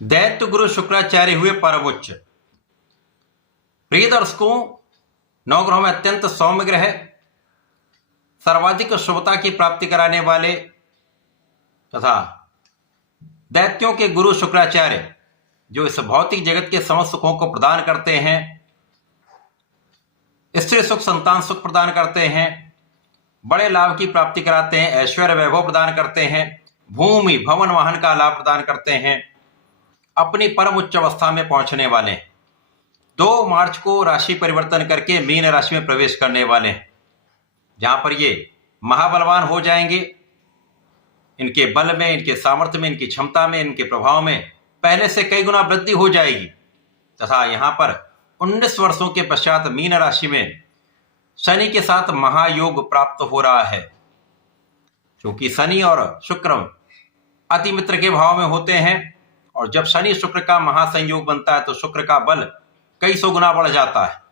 दैत्य गुरु शुक्राचार्य हुए परम उच्च। प्रिय दर्शकों, नवग्रहों में अत्यंत सौम्य ग्रह, सर्वाधिक शुभता की प्राप्ति कराने वाले तथा दैत्यों के गुरु शुक्राचार्य जो इस भौतिक जगत के समस्त सुखों को प्रदान करते हैं, स्त्री सुख, संतान सुख प्रदान करते हैं, बड़े लाभ की प्राप्ति कराते हैं, ऐश्वर्य वैभव प्रदान करते हैं, भूमि भवन वाहन का लाभ प्रदान करते हैं, अपनी परम उच्च अवस्था में पहुंचने वाले हैं। 2 मार्च को राशि परिवर्तन करके मीन राशि में प्रवेश करने वाले हैं, जहां पर ये महाबलवान हो जाएंगे। इनके बल में, इनके सामर्थ्य में, इनकी क्षमता में, इनके प्रभाव में पहले से कई गुना वृद्धि हो जाएगी तथा यहां पर 19 वर्षों के पश्चात मीन राशि में शनि के साथ महायोग प्राप्त हो रहा है। क्योंकि शनि और शुक्र अति मित्र के भाव में होते हैं और जब शनि शुक्र का महासंयोग बनता है तो शुक्र का बल कई सौ गुना बढ़ जाता है।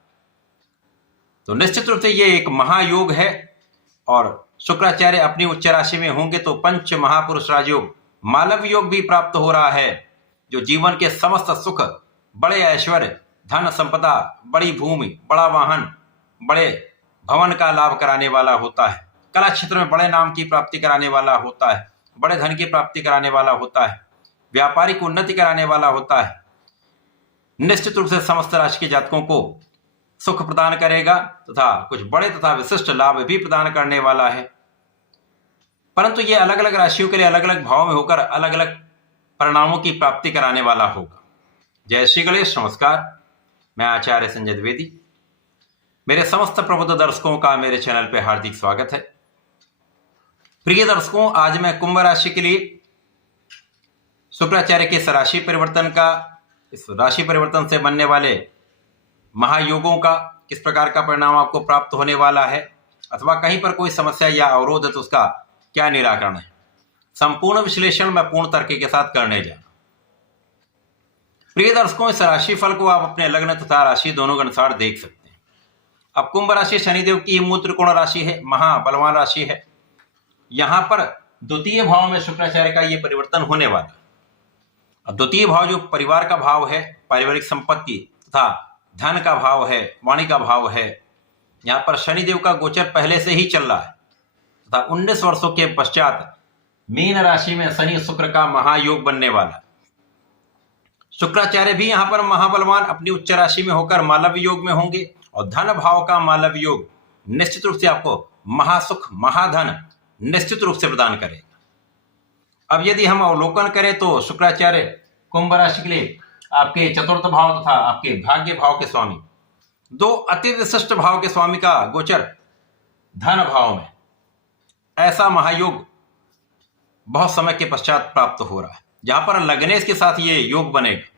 तो निश्चित रूप से ये एक महायोग है और शुक्राचार्य अपनी उच्च राशि में होंगे तो पंच महापुरुष राजयोग, मालव योग भी प्राप्त हो रहा है, जो जीवन के समस्त सुख, बड़े ऐश्वर्य, धन संपदा, बड़ी भूमि, बड़ा वाहन, बड़े भवन का लाभ कराने वाला होता है। कला क्षेत्र में बड़े नाम की प्राप्ति कराने वाला होता है, बड़े धन की प्राप्ति कराने वाला होता है, व्यापारिक उन्नति कराने वाला होता है। निश्चित रूप से समस्त राशि के जातकों को सुख प्रदान करेगा तथा कुछ बड़े तथा विशिष्ट लाभ भी प्रदान करने वाला है। परंतु ये अलग अलग राशियों के लिए अलग अलग भाव में होकर अलग अलग परिणामों की प्राप्ति कराने वाला होगा। जय श्री गणेश। नमस्कार, मैं आचार्य संजय द्विवेदी। मेरे समस्त प्रबुद्ध दर्शकों का मेरे चैनल पे हार्दिक स्वागत है। प्रिय दर्शकों, आज मैं कुंभ राशि के लिए शुक्राचार्य के इस राशि परिवर्तन का, इस राशि परिवर्तन से बनने वाले महायोगों का किस प्रकार का परिणाम आपको प्राप्त होने वाला है अथवा कहीं पर कोई समस्या या अवरोध है तो उसका क्या निराकरण है, संपूर्ण विश्लेषण मैं पूर्ण तर्क के साथ करने जा रहा हूं। प्रिय दर्शकों, इस राशि फल को आप अपने लग्न तथा राशि दोनों के अनुसार देख सकते हैं। अब कुंभ राशि शनिदेव की मूल त्रिकोण राशि है, महाबलवान राशि है। यहां पर द्वितीय भाव में शुक्राचार्य का ये परिवर्तन होने वाला है। अब द्वितीय भाव जो परिवार का भाव है, पारिवारिक संपत्ति तथा धन का भाव है, वाणी का भाव है, यहां पर शनिदेव का गोचर पहले से ही चल रहा है तथा 19 वर्षों के पश्चात मीन राशि में शनि शुक्र का महायोग बनने वाला है। शुक्राचार्य भी यहां पर महाबलवान अपनी उच्च राशि में होकर मालव योग में होंगे और धन भाव का मालव योग निश्चित रूप से आपको महासुख, महाधन निश्चित रूप से प्रदान करेगा। अब यदि हम अवलोकन करें तो शुक्राचार्य कुंभ राशि के लिए आपके चतुर्थ भाव तथा आपके भाग्य भाव के स्वामी, 2 अति विशिष्ट भाव के स्वामी का गोचर धन भाव में, ऐसा महायोग बहुत समय के पश्चात प्राप्त हो रहा है, जहां पर लग्नेश के साथ ये योग बनेगा।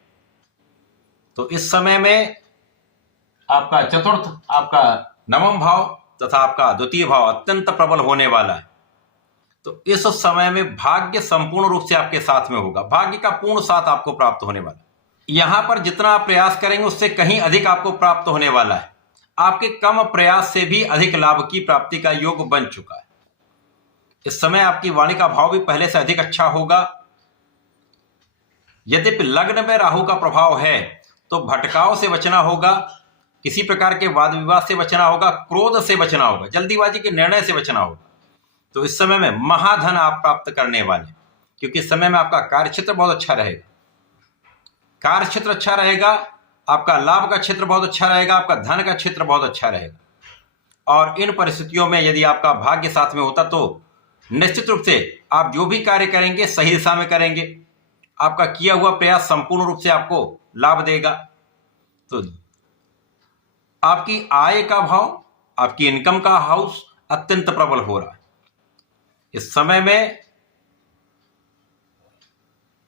तो इस समय में आपका चतुर्थ, आपका नवम भाव तथा आपका द्वितीय भाव अत्यंत प्रबल होने वाला है। तो इस समय में भाग्य संपूर्ण रूप से आपके साथ में होगा, भाग्य का पूर्ण साथ आपको प्राप्त होने वाला है। यहां पर जितना आप प्रयास करेंगे उससे कहीं अधिक आपको प्राप्त होने वाला है। आपके कम प्रयास से भी अधिक लाभ की प्राप्ति का योग बन चुका है। इस समय आपकी वाणी का भाव भी पहले से अधिक अच्छा होगा। यद्यपि लग्न में राहु का प्रभाव है तो भटकाव से बचना होगा, किसी प्रकार के वाद विवाद से बचना होगा, क्रोध से बचना होगा, जल्दीबाजी के निर्णय से बचना होगा। तो इस समय में महाधन आप प्राप्त करने वाले, क्योंकि इस समय में आपका कार्यक्षेत्र बहुत अच्छा रहेगा। कार्यक्षेत्र अच्छा रहेगा, आपका लाभ का क्षेत्र बहुत अच्छा रहेगा, आपका धन का क्षेत्र बहुत अच्छा रहेगा। और इन परिस्थितियों में यदि आपका भाग्य साथ में होता तो निश्चित रूप से आप जो भी कार्य करेंगे सही दिशा में करेंगे, आपका किया हुआ प्रयास संपूर्ण रूप से आपको लाभ देगा। तो आपकी आय का भाव, आपकी इनकम का हाउस अत्यंत प्रबल हो रहा है। इस समय में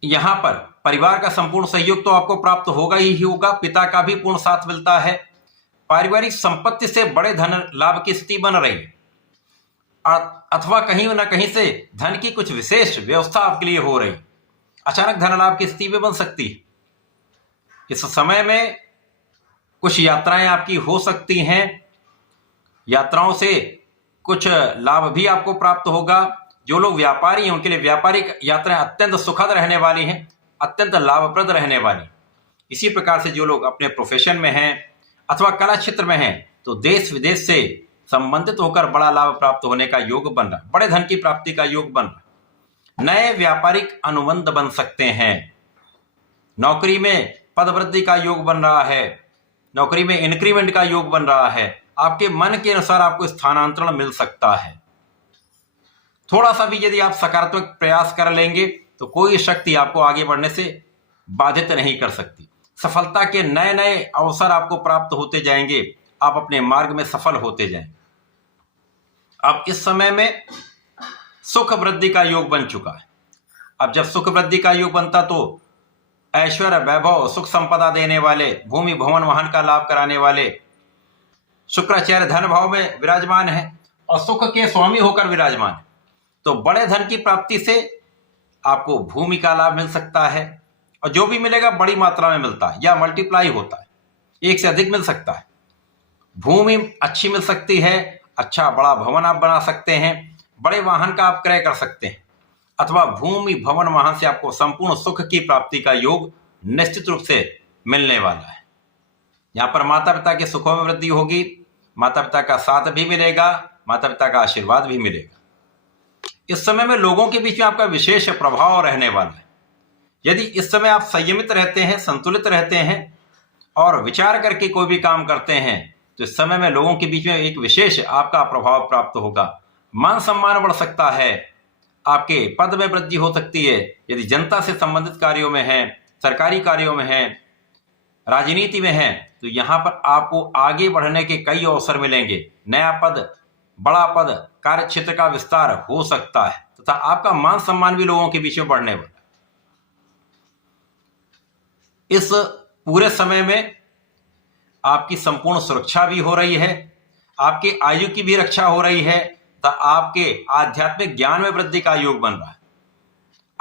यहां पर परिवार का संपूर्ण सहयोग तो आपको प्राप्त होगा ही होगा, पिता का भी पूर्ण साथ मिलता है। पारिवारिक संपत्ति से बड़े धन लाभ की स्थिति बन रही है अथवा कहीं ना कहीं से धन की कुछ विशेष व्यवस्था आपके लिए हो रही, अचानक धन लाभ की स्थिति भी बन सकती है। इस समय में कुछ यात्राएं आपकी हो सकती हैं, यात्राओं से कुछ लाभ भी आपको प्राप्त होगा। जो लोग व्यापारी हैं उनके लिए व्यापारिक यात्राएं अत्यंत सुखद रहने वाली हैं। अत्यंत लाभप्रद रहने वाली। इसी प्रकार से जो लोग अपने प्रोफेशन में हैं अथवा कला क्षेत्र में हैं तो देश विदेश से संबंधित होकर बड़ा लाभ प्राप्त होने का योग बन रहा है, बड़े धन की प्राप्ति का योग बन रहा है। नए व्यापारिक अनुबंध बन सकते हैं। नौकरी में पदवृद्धि का योग बन रहा है, नौकरी में इंक्रीमेंट का योग बन रहा है। आपके मन के अनुसार आपको स्थानांतरण मिल सकता है। थोड़ा सा भी यदि आप सकारात्मक प्रयास कर लेंगे तो कोई शक्ति आपको आगे बढ़ने से बाधित नहीं कर सकती। सफलता के नए नए अवसर आपको प्राप्त होते जाएंगे, आप अपने मार्ग में सफल होते जाएंगे। अब इस समय में सुख वृद्धि का योग बन चुका है। अब जब सुख वृद्धि का योग बनता तो ऐश्वर्य वैभव सुख संपदा देने वाले, भूमि भवन वाहन का लाभ कराने वाले शुक्राचार्य धन भाव में विराजमान है और सुख के स्वामी होकर विराजमान है, तो बड़े धन की प्राप्ति से आपको भूमि का लाभ मिल सकता है और जो भी मिलेगा बड़ी मात्रा में मिलता है या मल्टीप्लाई होता है, एक से अधिक मिल सकता है। भूमि अच्छी मिल सकती है, अच्छा बड़ा भवन आप बना सकते हैं, बड़े वाहन का आप क्रय कर सकते हैं, अथवा भूमि भवन वाहन से आपको संपूर्ण सुख की प्राप्ति का योग निश्चित रूप से मिलने वाला है। यहाँ पर माता पिता के सुखों में वृद्धि होगी, माता पिता का साथ भी मिलेगा, माता पिता का आशीर्वाद भी मिलेगा। इस समय में लोगों के बीच में आपका विशेष प्रभाव रहने वाला है। यदि इस समय आप संयमित रहते हैं, संतुलित रहते हैं और विचार करके कोई भी काम करते हैं तो इस समय में लोगों के बीच में एक विशेष आपका प्रभाव प्राप्त होगा। मान सम्मान बढ़ सकता है, आपके पद में वृद्धि हो सकती है। यदि जनता से संबंधित कार्यों में है, सरकारी कार्यों में है, राजनीति में है तो यहाँ पर आपको आगे बढ़ने के कई अवसर मिलेंगे। नया पद, बड़ा पद, कार्य क्षेत्र का विस्तार हो सकता है तथा आपका मान सम्मान भी लोगों के बीच में बढ़ने वाला है। इस पूरे समय में आपकी संपूर्ण सुरक्षा भी हो रही है, आपके आयु की भी रक्षा हो रही है तथा आपके आध्यात्मिक ज्ञान में वृद्धि का योग बन रहा है।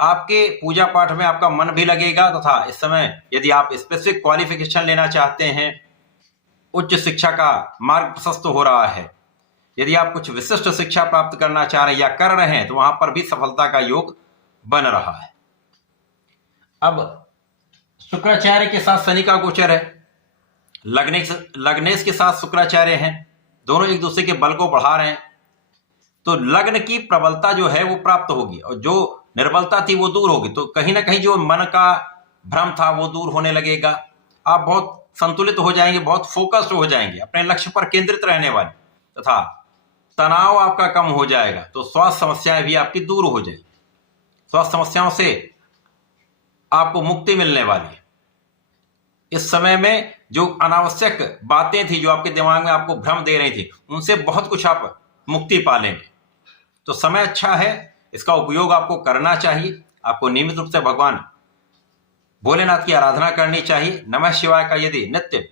आपके पूजा पाठ में आपका मन भी लगेगा तथा इस समय यदि आप स्पेसिफिक क्वालिफिकेशन लेना चाहते हैं, उच्च शिक्षा का मार्ग प्रशस्त हो रहा है। यदि आप कुछ विशिष्ट शिक्षा प्राप्त करना चाह रहे हैं या कर रहे हैं तो वहां पर भी सफलता का योग बन रहा है। अब शुक्राचार्य के साथ शनि का गोचर है, लग्नेश के साथ शुक्राचार्य हैं, दोनों एक दूसरे के बल को बढ़ा रहे हैं, तो लग्न की प्रबलता जो है वो प्राप्त होगी और जो निर्बलता थी वो दूर होगी। तो कहीं ना कहीं जो मन का भ्रम था वो दूर होने लगेगा। आप बहुत संतुलित हो जाएंगे, बहुत फोकस्ड हो जाएंगे, अपने लक्ष्य पर केंद्रित रहने वाले, तथा तनाव आपका कम हो जाएगा। तो स्वास्थ्य समस्याएं भी आपकी दूर हो जाएगी, स्वास्थ्य समस्याओं से आपको मुक्ति मिलने वाली है। इस समय में जो अनावश्यक बातें थी, जो आपके दिमाग में आपको भ्रम दे रही थी, उनसे बहुत कुछ आप मुक्ति पा लेंगे। तो समय अच्छा है, इसका उपयोग आपको करना चाहिए। आपको नियमित रूप से भगवान भोलेनाथ की आराधना करनी चाहिए। नमः शिवाय का यदि नित्य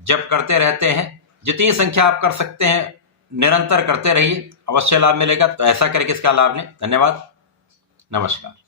जप करते रहते हैं, जितनी संख्या आप कर सकते हैं निरंतर करते रहिए, अवश्य लाभ मिलेगा। तो ऐसा करके इसका लाभ लें। धन्यवाद, नमस्कार।